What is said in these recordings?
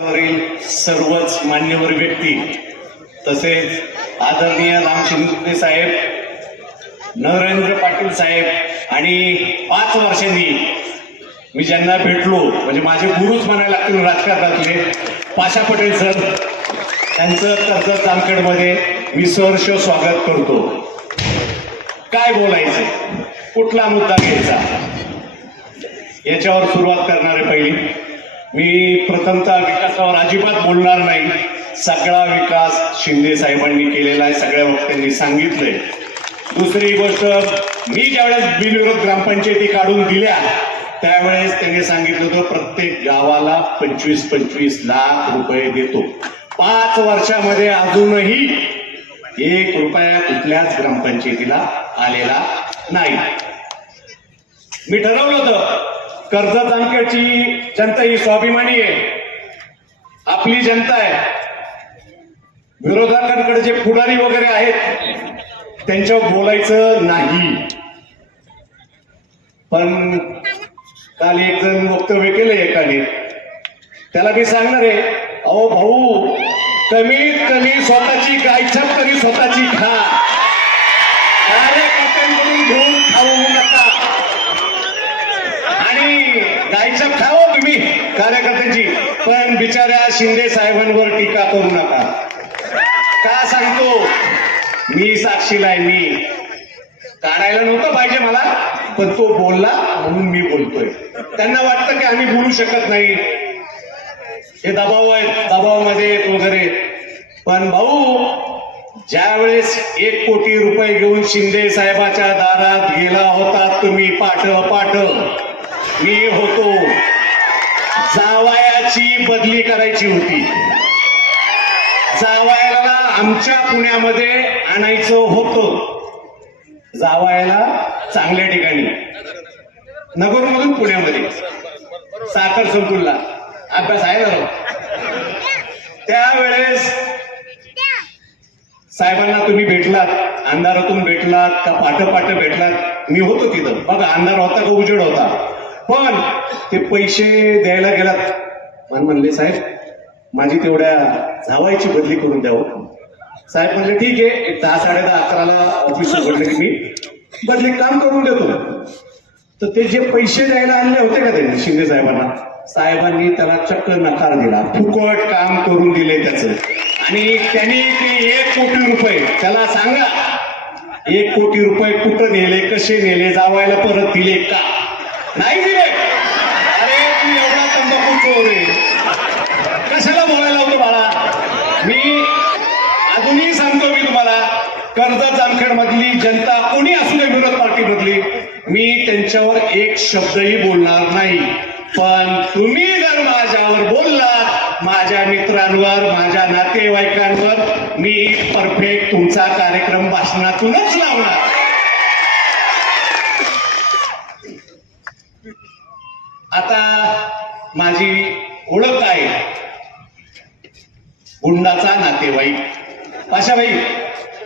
वरील सर्वच मान्यवर व्यक्ती तसेच आदरणीय राम शिंदे साहेब नरेंद्र पाटील साहेब आणि पाच वर्षांनी मी ज्यांना भेटलो म्हणजे माझे गुरुच म्हणायला लागतील राजकारणातले पाशा पटेल सर त्यांचं कर्जत जामखेडमध्ये मी सहर्ष स्वागत करतो. काय बोलायचं? कुठला मुद्दा घ्यायचा? याच्यावर सुरुवात करणार आहे पहिली. मी प्रथमतः विकासावर अजिबात बोलणार नाही. सगळा विकास शिंदे साहेबांनी केलेला आहे सगळ्या वक्त्यांनी सांगितलंय. दुसरी गोष्ट मी ज्यावेळेस बिनविरोध ग्रामपंचायती काढून दिल्या त्यावेळेस त्यांनी सांगितलं होतं प्रत्येक गावाला पंचवीस पंचवीस लाख रुपये देतो. पाच वर्षामध्ये अजूनही एक रुपया कुठल्याच ग्रामपंचायतीला आलेला नाही. मी ठरवलं होतं कर्जत अंकची जनता ही स्वाभिमानी आहे. आपली जनता आहे. विरोधकांकडे जे पुढारी वगैरे आहेत त्यांच्यावर बोलायचं नाही. पण काल एक जण वक्तव्य केलं एकाने. त्याला मी सांगणार आहे अहो भाऊ कमीत कमी स्वतःची गायछप तरी स्वतःची खा आणि गायछाप तुम्ही कार्यकर्त्यांची. पण बिचाऱ्या शिंदे साहेबांवर टीका करू नका. का सांगतो? मी साक्षीला आहे मी. काढायला नव्हतं पाहिजे मला पण तो बोलला म्हणून मी बोलतोय. त्यांना वाटतं की आम्ही बोलू शकत नाही. हे दबाव आहेत दबावामध्ये आहेत वगैरे. पण भाऊ ज्यावेळेस एक कोटी रुपये घेऊन शिंदे साहेबाच्या दारात गेला होता तुम्ही पाठ पाठ मी होतो. जावायाची बदली करायची होती. जावायला आमच्या पुण्यामध्ये आणायचं होतं. जावायला चांगल्या ठिकाणी. नगरमधून पुण्यामध्ये. साखर संकुलला. अभ्यास आहे ना त्यावेळेस साहेबांना तुम्ही भेटलात अंधारातून भेटलात का पाठ पाठ भेटलात? मी होतो तिथं. बघा अंधार होता का उजेड होता? पण ते पैसे द्यायला गेलात. मन म्हणले साहेब माझी तेवढ्या जावायची बदली करून द्यावं हो. साहेब म्हणले ठीक आहे एक दहा साडे दहा अकराला ऑफिस उघडले की मी. बदली काम करून देतो. तर ते जे पैसे द्यायला आणले होते का त्यांनी शिंदे साहेबांना? साहेबांनी त्याला चक्क नकार दिला. फुकट काम करून दिले त्याचं. आणि त्यांनी ते एक कोटी रुपये त्याला सांगा एक कोटी रुपये कुठं नेले कसे नेले जावायला परत दिले का? नाही दिले. अरे तू एवढा तंबाखू चोर कशाला बोलायला होतो बाळा? मी अजूनही सांगतो मी तुम्हाला कर्जत जामखेड मधली जनता कोणी असू दे विरोध पार्टी मधली मी त्यांच्यावर एक शब्दही बोलणार नाही. पण तुम्ही जर माझ्यावर बोललात माझ्या मित्रांवर माझ्या नातेवाईकांवर मी परफेक्ट तुमचा कार्यक्रम भाषणातूनच लावणार आता माझी ओळख आहे. गुंडाचा नातेवाईक. भाई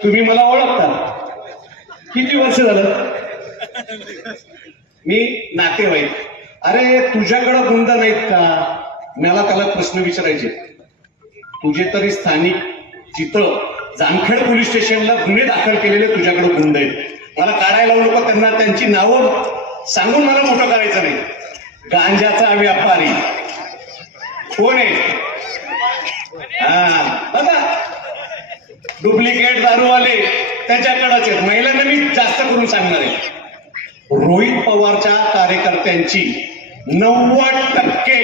तुम्ही मला ओळखता. किती वर्ष झालं? मी नातेवाईक. अरे तुझ्याकडं गुंड नाहीत का? मला त्याला प्रश्न विचारायचे. तुझे तरी स्थानिक जिथं जामखेड पोलीस स्टेशनला गुन्हे दाखल केलेले तुझ्याकडे गुंड आहेत. मला काढायला नको त्यांना त्यांची नावं सांगून मला मोठं करायचं नाही. गांजाचा व्यापारी. कोण आहे? हा डुप्लिकेट दारूवाले त्याच्याकडेच आहेत. महिलांना मी जास्त करून सांगणार आहे. रोहित पवारच्या कार्यकर्त्यांची नव्वद टक्के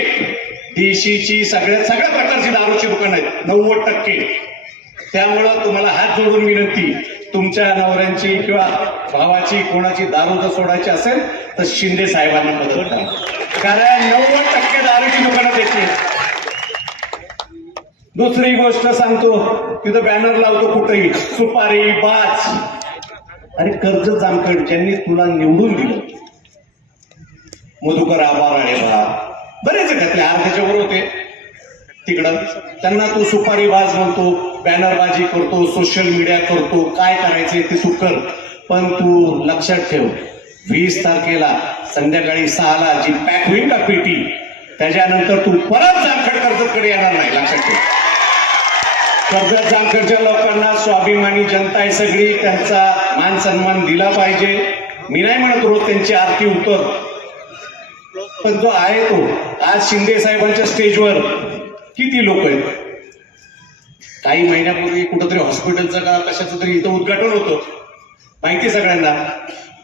देशीची सगळ्या सगळ्या प्रकारची दारूची दुकान आहेत. नव्वद टक्के. त्यामुळं तुम्हाला हात जोडून विनंती तुमच्या नवऱ्यांची किंवा भावाची कोणाची दारू जर सोडायची असेल तर शिंदे साहेबांना मदत करा. कारण नव्वद टक्के दारूची दुकानं त्याची दुसरी गोष्ट सांगतो तिथं बॅनर लावतो कुठेही. सुपारी बाज अरे कर्ज जामखेड ज्यांनी तुला निवडून दिलं. मधुकर आभार आहे बा. बरेच घातले अर्ध्याच्या वर होते. तिकडं. त्यांना तो सुपारी बाज म्हणतो बॅनरबाजी करतो सोशल मीडिया करतो काय करायचे ते तू कर. पण तू लक्षात ठेव वीस तारखेला संध्याकाळी सहाला जी पॅक होईल का पेटी त्याच्यानंतर तू परत जामखेड कर्जतकडे येणार नाही लक्षात ठेव. कर्जत जामखेडच्या लोकांना स्वाभिमानी जनता आहे सगळी. त्यांचा मान सन्मान दिला पाहिजे. मी नाही म्हणत रोज त्यांची आरती उतर. पण जो आहे तो आज शिंदे साहेबांच्या स्टेजवर किती लोक आहेत? काही महिन्यापूर्वी कुठंतरी हॉस्पिटलचं का कशाचं तरी इथं उद्घाटन होतं. माहिती सगळ्यांना?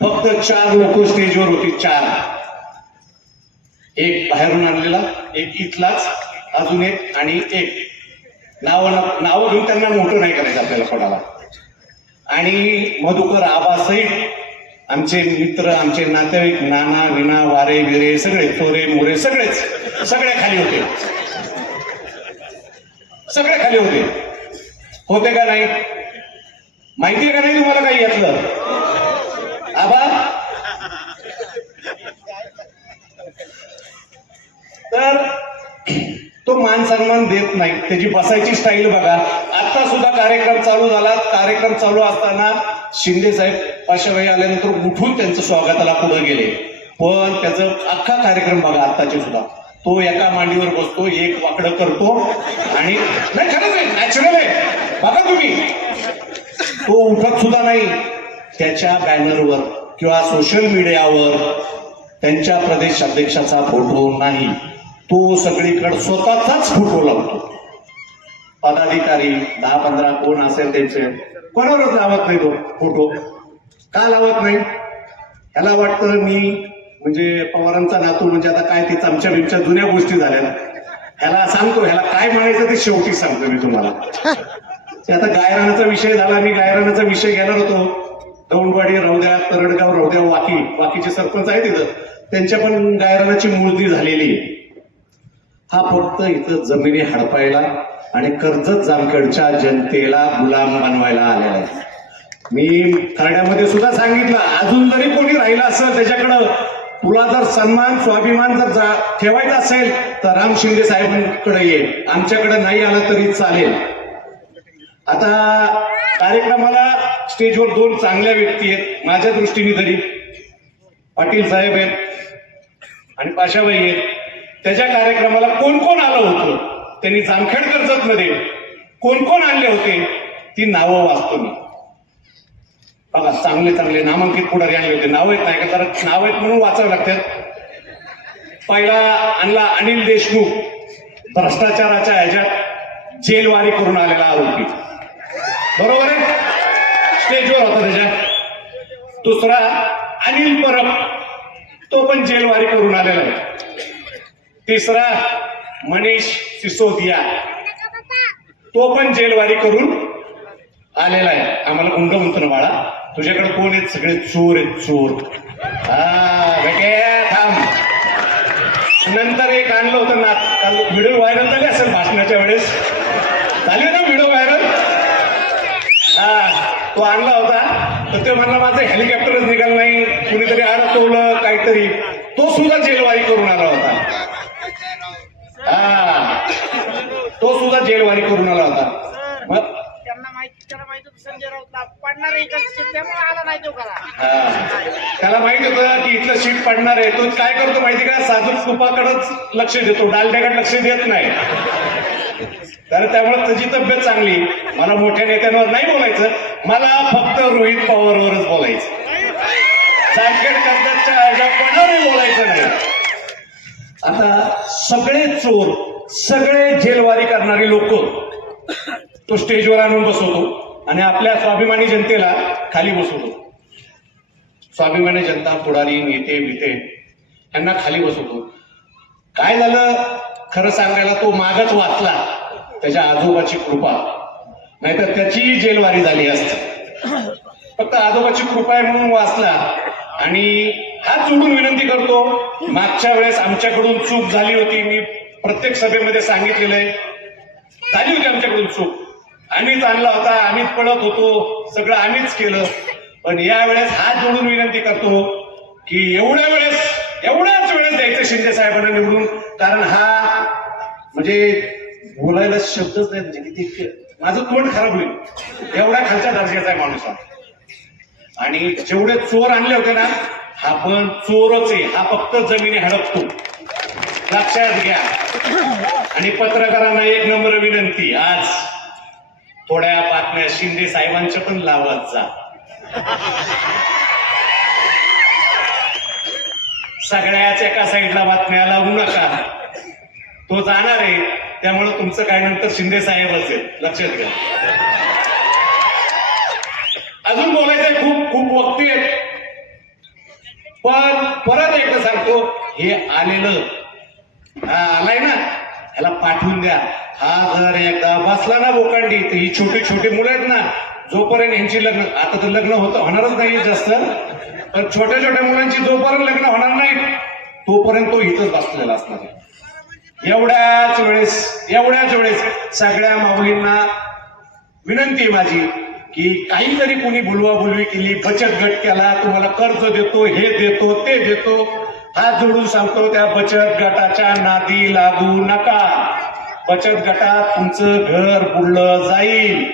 फक्त चार लोक स्टेजवर होती चार. एक बाहेरून आणलेला एक इथलाच अजून एक आणि एक. नाव नावं घेऊन त्यांना मोठं नाही करायचं आपल्याला कोणाला. आणि मधुकर आबासहित आमचे मित्र आमचे नातेवाईक नाना विना वारे विरे सगळे चोरे मोरे सगळेच सगळे खाली होते. सगळे खाली होते. होते का नाही? माहिती आहे का नाही तुम्हाला काही यातलं? आबा? तर तो मान सन्मान देत नाही. त्याची बसायची स्टाईल बघा. आता सुद्धा कार्यक्रम चालू झाला. कार्यक्रम चालू असताना शिंदे साहेब पाशाबाई आल्यानंतर उठून त्यांचं स्वागताला पुढे गेले. पण त्याचं अख्खा कार्यक्रम बघा आत्ताचे सुद्धा. तो एका मांडीवर बसतो एक वाकडं करतो आणि नाही खरंच आहे. नॅचरल आहे. बघा तुम्ही. तो उठत सुद्धा नाही. त्याच्या बॅनरवर किंवा सोशल मीडियावर त्यांच्या प्रदेश अध्यक्षाचा फोटो नाही. तो सगळीकडे स्वतःचाच फोटो लावतो. पदाधिकारी दहा पंधरा कोण असेल त्यांचे कोणावरच लावत नाही तो फोटो. का लावत नाही? ह्याला वाटतं मी म्हणजे पवारांचा नातू म्हणजे आता काय ते चमच्या बिमच्या जुन्या गोष्टी झाल्या ह्याला सांगतो ह्याला काय म्हणायचं ते शेवटी सांगतो मी तुम्हाला. ते आता गायरानाचा विषय झाला मी गायरानाचा विषय घेणार होतो. दौंडवाडी राहू द्या तरडगाव राहू द्या वाकी. वाकीचे सरपंच आहे तिथं त्यांच्या पण गायरानाची मूर्ती झालेली आहे. हा फक्त इथं जमिनी हडपायला आणि कर्जत जामखेडच्या जनतेला गुलाम बनवायला आलेला आहे. मी करण्यामध्ये सुद्धा सांगितलं अजून जरी कोणी राहिलं असेल त्याच्याकडं तुला जर सन्मान स्वाभिमान जर जा- ठेवायचा असेल तर राम शिंदे साहेबांकडे ये. आमच्याकडे नाही आलं तरी चालेल. आता कार्यक्रमाला स्टेजवर दोन चांगल्या व्यक्ती आहेत. माझ्या दृष्टीने तरी. पाटील साहेब आहेत आणि पाशाबाई आहेत. त्याच्या कार्यक्रमाला कोण कोण आलं होतं? त्यांनी जामखेडकर कर्जत मध्ये कोण कोण आणले होते? ती नावं वाचतो मी. बघा चांगले चांगले नामांकित पुढारी आणले होते. नाव येत नाही का? जरा नाव आहेत म्हणून वाचावं लागतात. पहिला आणला अनिल देशमुख. भ्रष्टाचाराच्या ह्याच्यात जेलवारी करून आलेला आरोपी बरोबर आहे? स्टेजवर होता त्याच्यात दुसरा अनिल परब. तो पण जेलवारी करून आलेला आहे. तिसरा मनीष सिसोदिया. तो पण जेलवारी करून आलेला आहे. आम्हाला गुंड म्हणतो ना बाळा तुझ्याकडे कोण आहेत? सगळे चोर आहेत चोर. हा थांब. नंतर एक आणलं होतं ना काल व्हिडिओ व्हायरल झाले असेल भाषणाच्या वेळेस. झाले ना व्हिडिओ व्हायरल हा तो आणला होता. तर ते म्हणला माझं हेलिकॉप्टरच निघाल नाही. कुणीतरी अडकवलं काहीतरी. तो सुद्धा जेलवारी करून आला होता हा तो सुद्धा जेलवारी करून आला होता मग त्यांना माहिती त्याला माहिती होतं संजय राऊतला. पडणार त्यामुळे आला नाही तो करा हा. त्याला माहीत होतं की इथलं शीट पडणार आहे. तो काय करतो माहिती का? साजूक तुपाकडेच लक्ष देतो. डालड्याकडे लक्ष देत नाही. तर त्यामुळे त्याची तब्येत चांगली. मला मोठ्या नेत्यांवर नाही बोलायचं. मला फक्त रोहित पवारवरच बोलायचं. जामखेड कर्जतच्या ह्याच्या कोणावरही बोलायचं नाही. आता सगळे चोर सगळे जेलवारी करणारी लोक तो स्टेजवर आणून बसवतो आणि आपल्या स्वाभिमानी जनतेला खाली बसवतो. स्वाभिमानी जनता पुढारी नेते बिते यांना खाली बसवतो. काय झालं? खरं सांगायला तो मागच वाचला. त्याच्या आजोबाची कृपा. नाहीतर त्याची जेलवारी झाली असती. फक्त आजोबाची कृपा आहे म्हणून वाचला. आणि हात जोडून विनंती करतो मागच्या वेळेस आमच्याकडून चूक झाली होती. मी प्रत्येक सभेमध्ये सांगितलेलं आहे. झाली होती आमच्याकडून चूक. आम्हीच आणला होता आम्हीच पळत होतो सगळं आम्हीच केलं. पण या वेळेस हात जोडून विनंती करतो की एवढ्या वेळेस एवढ्याच वेळेस द्यायचं शिंदे साहेबांना निवडून कारण हा म्हणजे बोलायला शब्दच नाही म्हणजे किती माझं तोंड खराब होईल. एवढ्या खालच्या दर्जाचा आहे माणूस हा. आणि जेवढे चोर आणले होते ना हा पण चोरच आहे. हा फक्त जमिनी हडपतो. लक्षात घ्या. आणि पत्रकारांना एक नंबर विनंती आज. थोड्या बातम्या शिंदे साहेबांच्या पण लावत जा. सगळ्याच एका साईडला बातम्या लावू नका. तो जाणार आहे त्यामुळे तुमचं काय नंतर शिंदे साहेबच आहे लक्षात घ्या. अजून बोलायचंय खूप खूप वक्ती आहेत. पण परत एकदा सांगतो हे आलेलं हा याला पाठवून द्या. हा जर एकदा बसला ना बोकांडी तर ही छोटी छोटी मुलं आहेत ना जोपर्यंत यांची लग्न आता तर लग्न होतं होणारच नाही जास्त. पण छोट्या छोट्या मुलांची जोपर्यंत लग्न होणार नाही तोपर्यंत तो इथंच बसलेला असणार आहे. एवढ्याच वेळेस एवढ्याच वेळेस सगळ्या माऊलींना विनंती आहे माझी की काहीतरी कोणी बुलवा बुलवी केली बचत गट केला तुम्हाला कर्ज देतो हे देतो ते देतो. हात जोडून सांगतो त्या बचत गटाच्या नादी लागू नका. बचत गटात तुमचं घर बुडलं जाईल.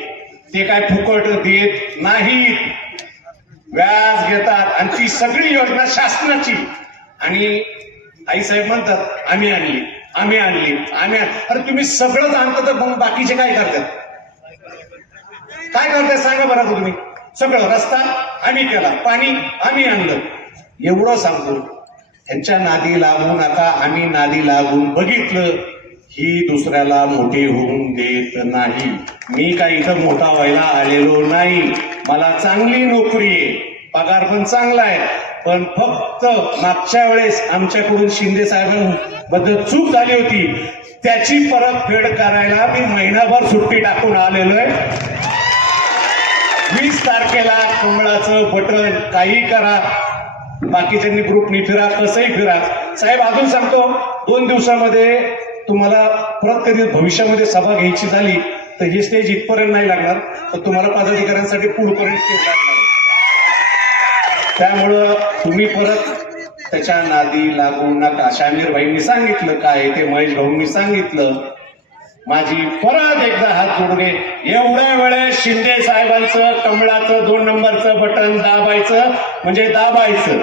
ते काय फुकट देत नाहीत. व्याज घेतात आणि ती सगळी योजना शासनाची. आणि आईसाहेब म्हणतात आम्ही आणली आम्ही आणली आम्ही अरे तुम्ही सगळंच आणता तर मग बाकीचे काय करतात? काय करताय सांगा बरं तुम्ही. सगळं रस्ता आम्ही केला पाणी आम्ही आणलं. एवढं सांगतो. त्यांच्या नादी लागून आता आम्ही नादी लागून बघितलं ही दुसऱ्याला मोठे होऊन देत नाही. मी काय इथं मोठा व्हायला आलेलो नाही. मला चांगली नोकरी आहे. पगार पण चांगला आहे. पण फक्त मागच्या वेळेस आमच्याकडून शिंदे साहेबांबद्दल चूक झाली होती. त्याची परतफेड करायला मी महिनाभर सुट्टी टाकून आलेलो आहे. वीस तारखेला कमळाचं बटन काही करा. बाकीच्यांनी ग्रुपनी फिरा कसंही फिरा. साहेब अजून सांगतो दोन दिवसामध्ये तुम्हाला परत कधी भविष्यामध्ये सभा घ्यायची झाली तर ही स्टेज इथपर्यंत नाही लागणार. तर तुम्हाला पदाधिकाऱ्यांसाठी पुढपर्यंत स्टेज लागणार त्यामुळं तुम्ही परत त्याच्या नादी लागू नका. शामीर भाईंनी सांगितलं काय ते महेश भाऊंनी सांगितलं. माझी परत एकदा हात जोडणे एवढ्या वेळेस शिंदे साहेबांचं कमळाचं दोन नंबरचं बटन दाबायचं म्हणजे दाबायचं.